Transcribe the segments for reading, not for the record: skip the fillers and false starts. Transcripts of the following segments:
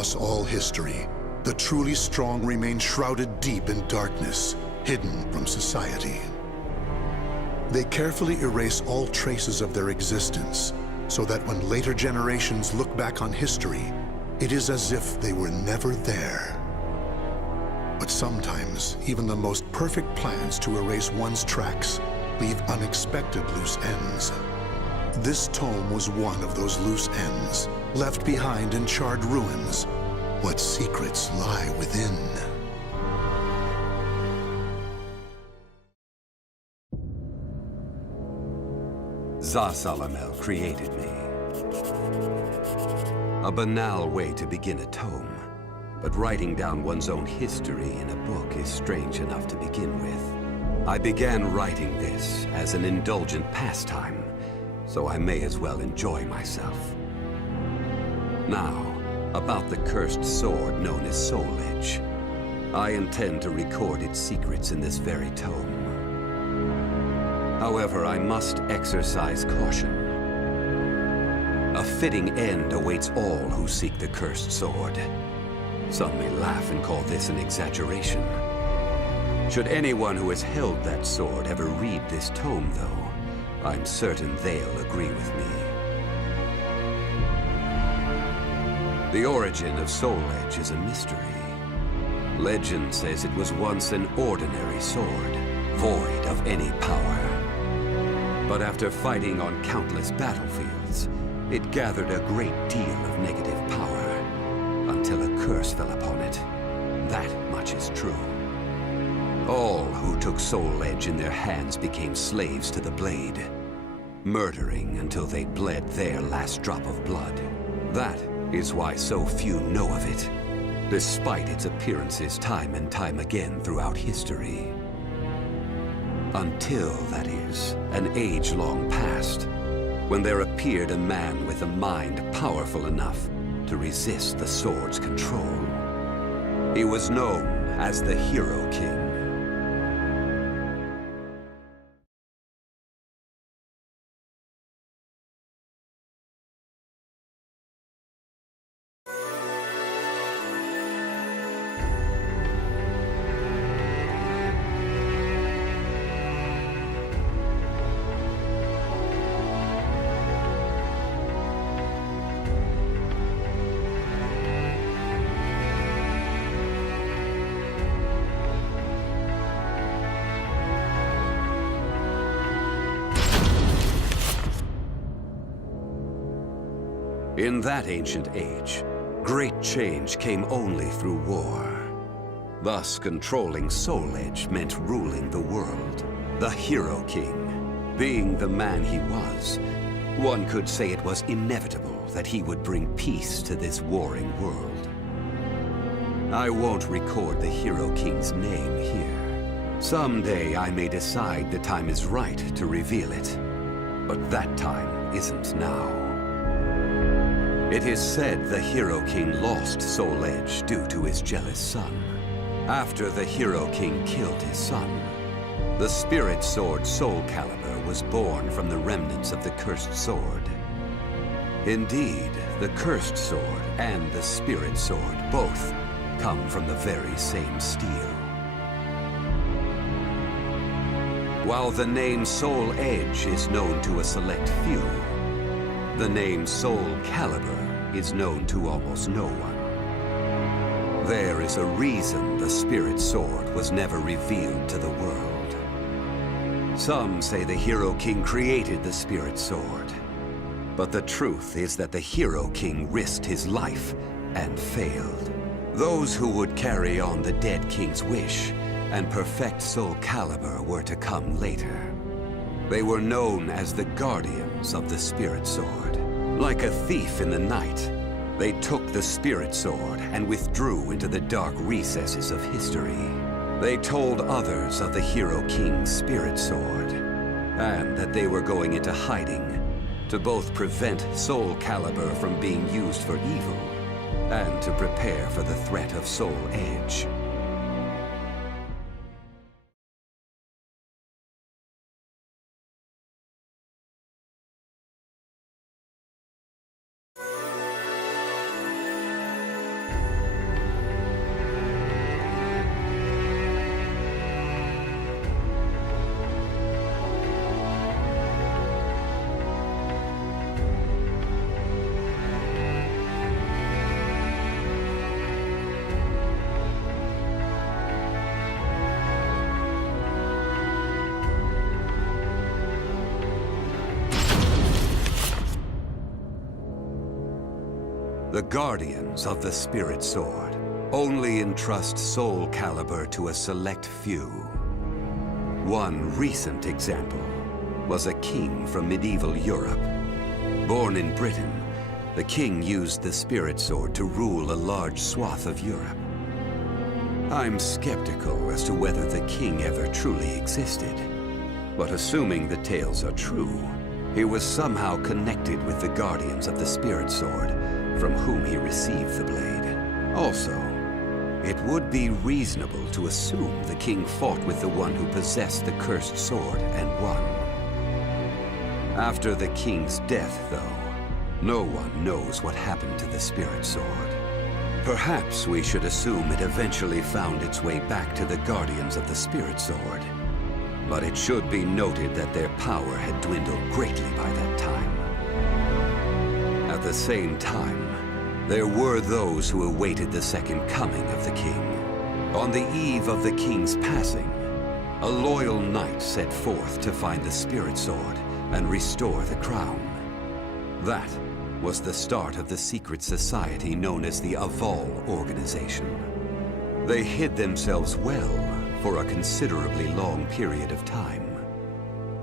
Across all history, the truly strong remain shrouded deep in darkness, hidden from society. They carefully erase all traces of their existence, so that when later generations look back on history, it is as if they were never there. But sometimes, even the most perfect plans to erase one's tracks leave unexpected loose ends. This tome was one of those loose ends, left behind in charred ruins. What secrets lie within? Zasalamel created me. A banal way to begin a tome, but writing down one's own history in a book is strange enough to begin with. I began writing this as an indulgent pastime, so I may as well enjoy myself. Now, about the cursed sword known as Soul Edge. I intend to record its secrets in this very tome. However, I must exercise caution. A fitting end awaits all who seek the cursed sword. Some may laugh and call this an exaggeration. Should anyone who has held that sword ever read this tome, though, I'm certain they'll agree with me. The origin of Soul Edge is a mystery. Legend says it was once an ordinary sword, void of any power. But after fighting on countless battlefields, it gathered a great deal of negative power, until a curse fell upon it. That much is true. All who took Soul Edge in their hands became slaves to the blade, murdering until they bled their last drop of blood. That is why so few know of it, despite its appearances time and time again throughout history. Until, that is, an age long past, when there appeared a man with a mind powerful enough to resist the sword's control. He was known as the Hero King. In that ancient age, great change came only through war. Thus, controlling Soul Edge meant ruling the world. The Hero King, being the man he was, one could say it was inevitable that he would bring peace to this warring world. I won't record the Hero King's name here. Someday I may decide the time is right to reveal it, but that time isn't now. It is said the Hero King lost Soul Edge due to his jealous son. After the Hero King killed his son, the spirit sword Soul Calibur was born from the remnants of the cursed sword. Indeed, the cursed sword and the spirit sword both come from the very same steel. While the name Soul Edge is known to a select few, the name Soul Calibur is known to almost no one. There is a reason the Spirit Sword was never revealed to the world. Some say the Hero King created the Spirit Sword, but the truth is that the Hero King risked his life and failed. Those who would carry on the dead king's wish and perfect Soul Calibur were to come later. They were known as the Guardians of the Spirit Sword. Like a thief in the night, they took the Spirit Sword and withdrew into the dark recesses of history. They told others of the Hero King's Spirit Sword, and that they were going into hiding to both prevent Soul Calibur from being used for evil, and to prepare for the threat of Soul Edge. The Guardians of the Spirit Sword only entrust Soul Calibur to a select few. One recent example was a king from medieval Europe. Born in Britain, the king used the Spirit Sword to rule a large swath of Europe. I'm skeptical as to whether the king ever truly existed. But assuming the tales are true, he was somehow connected with the Guardians of the Spirit Sword, from whom he received the blade. Also, it would be reasonable to assume the king fought with the one who possessed the cursed sword and won. After the king's death, though, no one knows what happened to the Spirit Sword. Perhaps we should assume it eventually found its way back to the Guardians of the Spirit Sword. But it should be noted that their power had dwindled greatly by that time. At the same time, there were those who awaited the second coming of the king. On the eve of the king's passing, a loyal knight set forth to find the Spirit Sword and restore the crown. That was the start of the secret society known as the Aval Organization. They hid themselves well for a considerably long period of time.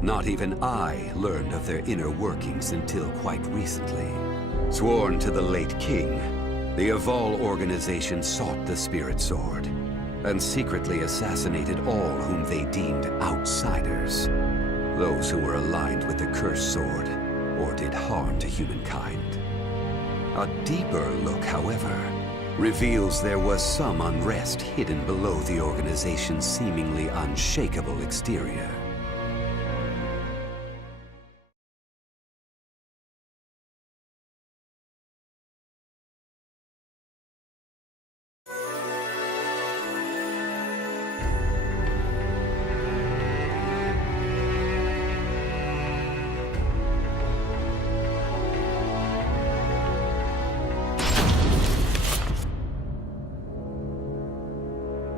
Not even I learned of their inner workings until quite recently. Sworn to the late king, the Aval Organization sought the Spirit Sword and secretly assassinated all whom they deemed outsiders, those who were aligned with the cursed sword or did harm to humankind. A deeper look, however, reveals there was some unrest hidden below the organization's seemingly unshakable exterior.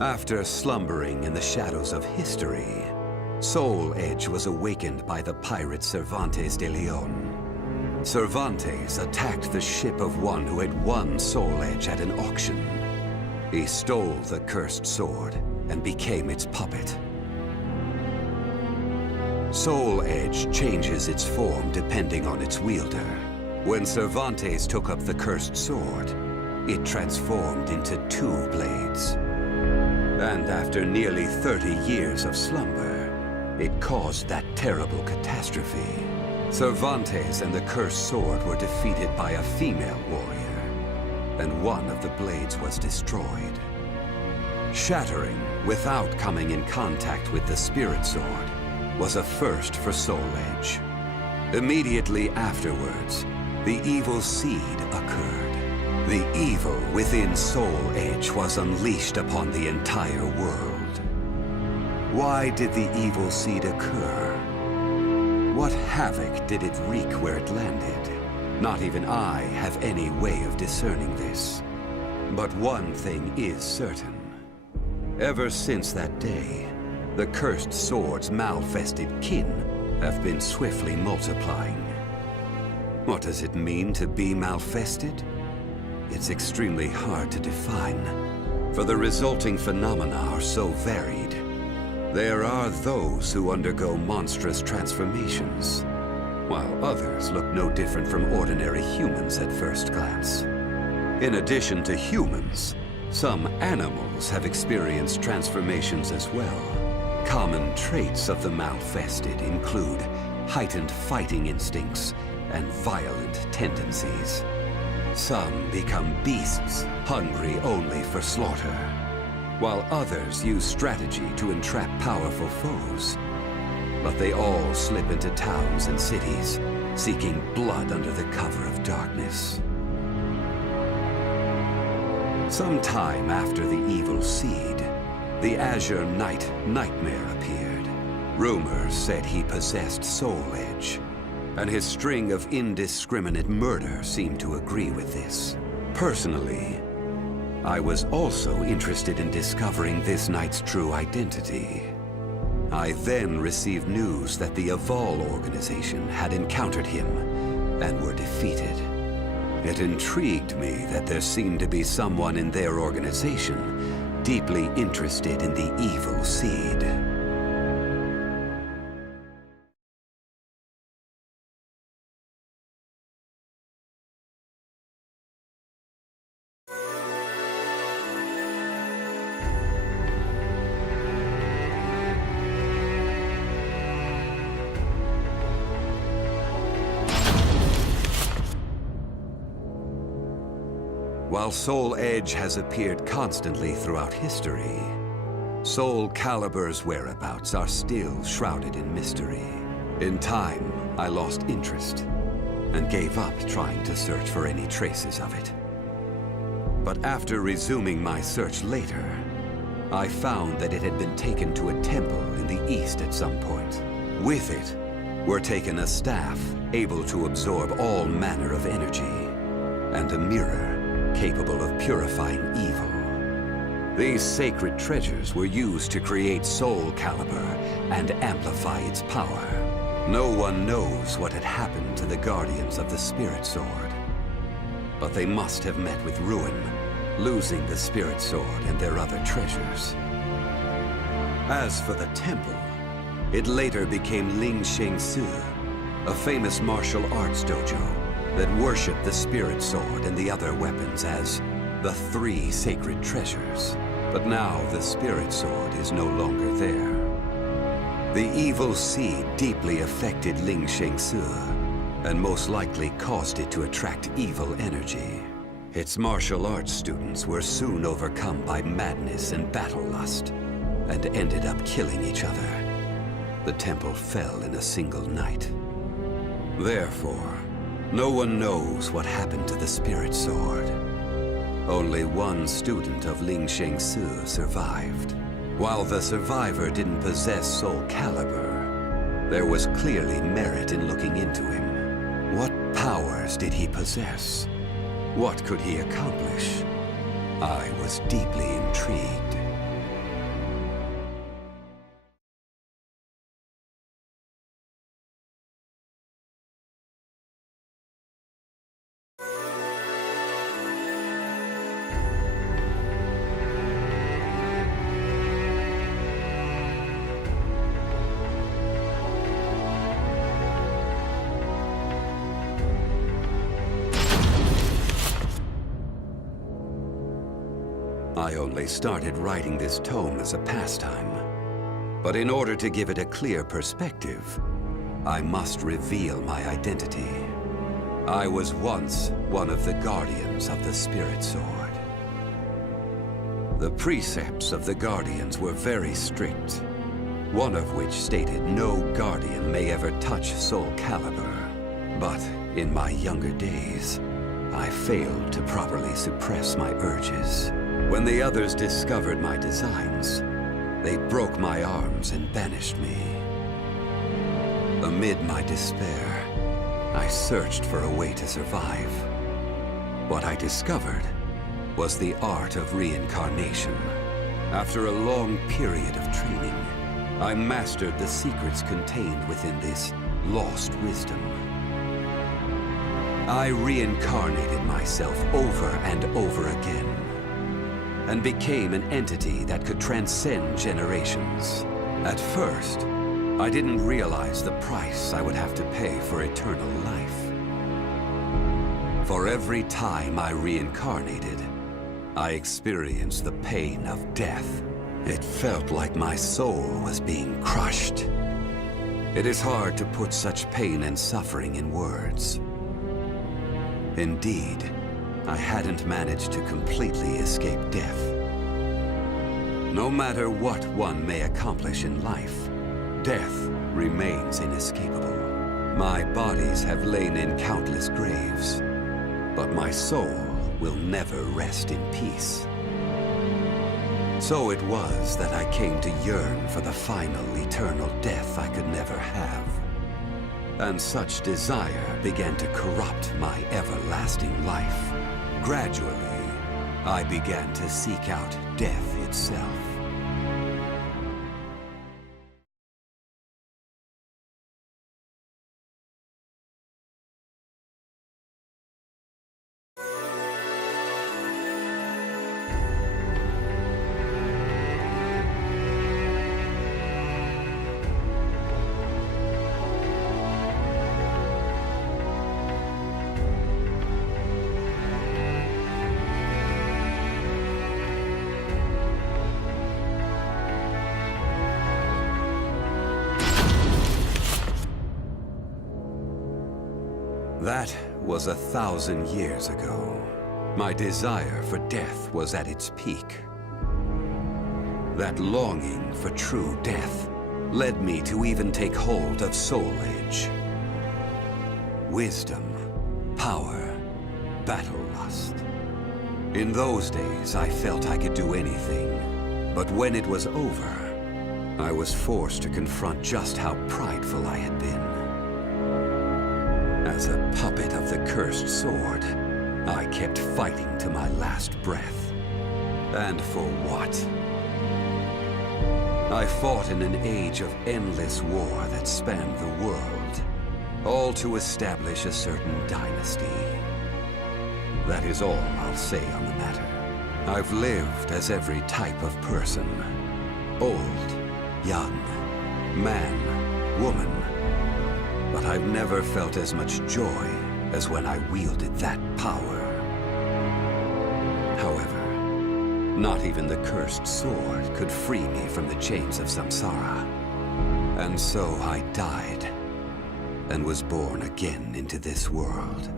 After slumbering in the shadows of history, Soul Edge was awakened by the pirate Cervantes de Leon. Cervantes attacked the ship of one who had won Soul Edge at an auction. He stole the cursed sword and became its puppet. Soul Edge changes its form depending on its wielder. When Cervantes took up the cursed sword, it transformed into 2 blades. And after nearly 30 years of slumber, it caused that terrible catastrophe. Cervantes and the cursed sword were defeated by a female warrior, and one of the blades was destroyed. Shattering without coming in contact with the Spirit Sword was a first for Soul Edge. Immediately afterwards, the evil seed occurred. The evil within Soul Edge was unleashed upon the entire world. Why did the evil seed occur? What havoc did it wreak where it landed? Not even I have any way of discerning this. But one thing is certain. Ever since that day, the cursed sword's malfested kin have been swiftly multiplying. What does it mean to be malfested? It's extremely hard to define, for the resulting phenomena are so varied. There are those who undergo monstrous transformations, while others look no different from ordinary humans at first glance. In addition to humans, some animals have experienced transformations as well. Common traits of the malfested include heightened fighting instincts and violent tendencies. Some become beasts, hungry only for slaughter, while others use strategy to entrap powerful foes. But they all slip into towns and cities, seeking blood under the cover of darkness. Sometime after the evil seed, the Azure Knight Nightmare appeared. Rumors said he possessed Soul Edge, and his string of indiscriminate murder seemed to agree with this. Personally, I was also interested in discovering this knight's true identity. I then received news that the Aval Organization had encountered him and were defeated. It intrigued me that there seemed to be someone in their organization deeply interested in the evil seed. While Soul Edge has appeared constantly throughout history, Soul Calibur's whereabouts are still shrouded in mystery. In time, I lost interest and gave up trying to search for any traces of it. But after resuming my search later, I found that it had been taken to a temple in the east at some point. With it were taken a staff able to absorb all manner of energy, and a mirror capable of purifying evil. These sacred treasures were used to create Soul Calibur and amplify its power. No one knows what had happened to the Guardians of the Spirit Sword, but they must have met with ruin, losing the Spirit Sword and their other treasures. As for the temple, it later became Ling Sheng Su, a famous martial arts dojo that worshipped the Spirit Sword and the other weapons as the three sacred treasures. But now the Spirit Sword is no longer there. The evil seed deeply affected Ling Sheng Su, and most likely caused it to attract evil energy. Its martial arts students were soon overcome by madness and battle lust, and ended up killing each other. The temple fell in a single night. Therefore, no one knows what happened to the Spirit Sword. Only one student of Ling Sheng Su survived. While the survivor didn't possess Soul Calibur, there was clearly merit in looking into him. What powers did he possess? What could he accomplish? I was deeply intrigued. I only started writing this tome as a pastime. But in order to give it a clear perspective, I must reveal my identity. I was once one of the Guardians of the Spirit Sword. The precepts of the Guardians were very strict, one of which stated no Guardian may ever touch Soul Calibur. But in my younger days, I failed to properly suppress my urges. When the others discovered my designs, they broke my arms and banished me. Amid my despair, I searched for a way to survive. What I discovered was the art of reincarnation. After a long period of training, I mastered the secrets contained within this lost wisdom. I reincarnated myself over and over again, and became an entity that could transcend generations. At first, I didn't realize the price I would have to pay for eternal life. For every time I reincarnated, I experienced the pain of death. It felt like my soul was being crushed. It is hard to put such pain and suffering in words. Indeed, I hadn't managed to completely escape death. No matter what one may accomplish in life, death remains inescapable. My bodies have lain in countless graves, but my soul will never rest in peace. So it was that I came to yearn for the final eternal death I could never have. And such desire began to corrupt my everlasting life. Gradually, I began to seek out death itself. That was 1,000 years ago. My desire for death was at its peak. That longing for true death led me to even take hold of Soul Edge. Wisdom, power, battle lust. In those days, I felt I could do anything. But when it was over, I was forced to confront just how prideful I had been. As a puppet of the cursed sword, I kept fighting to my last breath. And for what? I fought in an age of endless war that spanned the world, all to establish a certain dynasty. That is all I'll say on the matter. I've lived as every type of person. Old, young, man, woman. But I've never felt as much joy as when I wielded that power. However, not even the cursed sword could free me from the chains of samsara. And so I died, and was born again into this world.